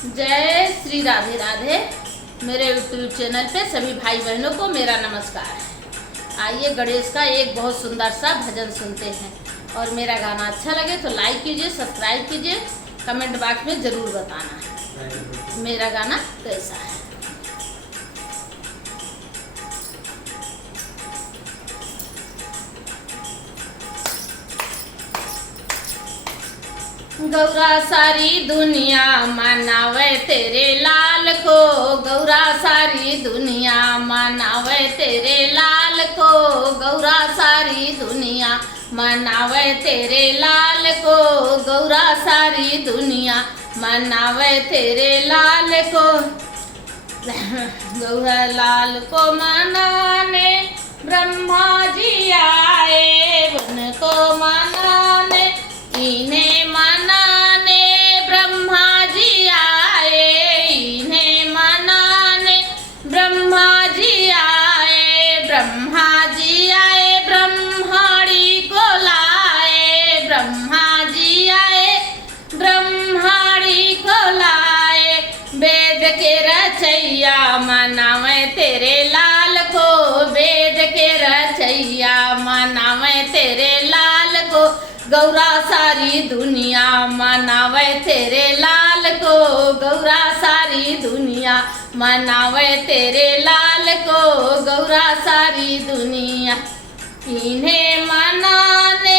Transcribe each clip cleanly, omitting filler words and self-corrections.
जय श्री राधे राधे। मेरे YouTube channel पे सभी भाई बहनों को मेरा नमस्कार है। आइए गणेश का एक बहुत सुंदर सा भजन सुनते हैं। और मेरा गाना अच्छा लगे तो लाइक कीजिए, सब्सक्राइब कीजिए, कमेंट बॉक्स में ज़रूर बताना मेरा गाना कैसा है। गौरा सारी दुनिया मनावे तेरे लाल को, गौरा सारी दुनिया मनावे तेरे लाल को, गौरा सारी दुनिया मनावे तेरे लाल को, गौरा सारी दुनिया मनावे तेरे लाल को। गौरा लाल को मनाने ब्रह्मा जी आए, वन को मनाने इन्हें मनाने ब्रह्मा जी आए, इन्हें मनाने ब्रह्मा जी आए, ब्रह्मा जी आए ब्रह्माणी को लाए, ब्रह्मा जी आए ब्रह्माणी को लाए। वेद के रचैया मनावे तेरे लाल को, वेद के रचैया मनावे तेरे लाल को, गौरा सारी दुनिया मनावे तेरे लाल को, गौरा सारी दुनिया मनावे तेरे लाल को, गौरा सारी दुनिया। इन्हें मनाने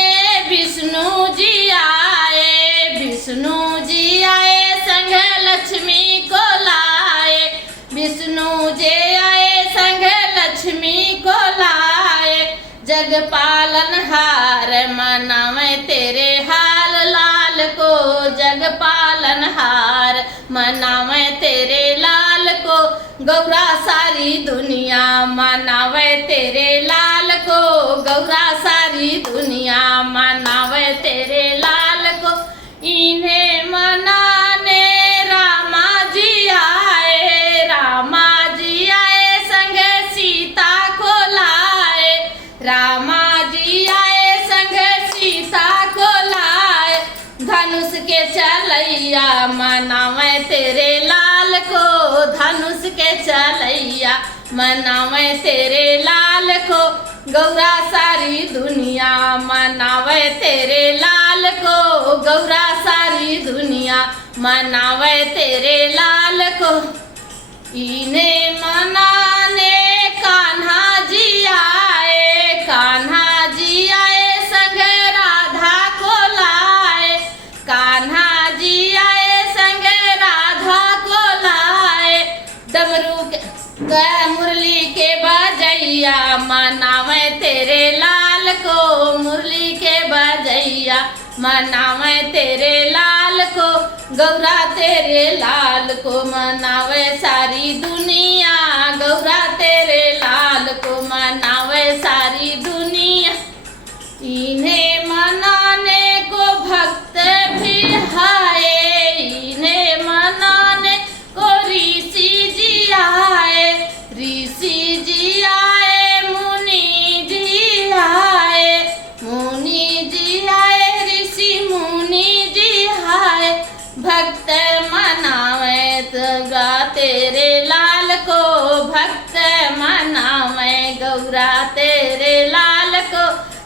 विष्णु जी आए, विष्णु जी आए संग लक्ष्मी को लाए, विष्णु जी आए संग लक्ष्मी को लाए। जग पालन हार मनावे तेरे हाल लाल को, जग पालन हार मनावे तेरे लाल को, गौरा सारी दुनिया मनावे तेरे लाल को, गौरा सारी दुनिया मनावे तेरे लाल को। इन्हें मनाने रामा जी आए, रामा जी आए संग सीता को लाए, रामा जी आए संग सीता को लाए। धनुष के चलैया मनावे तेरे लाल को, धनुष के चलैया मनावे तेरे लाल को, गौरा सारी दुनिया मनावे तेरे लाल को, गौरा सारी दुनिया मनावे तेरे लाल को। इन्हें मनाने कान्हा जी आए, कान्हा जी आए संग राधा को लाए, कान्हा जी आए संग राधा को लाए। डमरू के मुरली के बजैया मनावे तेरे लाल को, मुरली के बजैया मनावे तेरे लाल को, गौरा तेरे लाल को मनावे सारी दुनिया, गौरा तेरे लाल को मनावे सारी दुनिया। इन्हें मनाने को भक्त भी आए, इन्हें मनाने को ऋषि जी आए, ऋषि जी आए मुनि जी आए, मुनि जी आए ऋषि मुनि जी आए। भक्त मनावे तेरे लाल को, भक्त मनावे गौरा तेरे लाल को,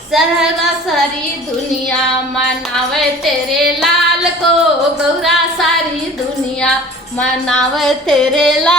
सारा सारी दुनिया मनावे तेरे लाल को, गौरा सारी दुनिया मनावे तेरे लाल।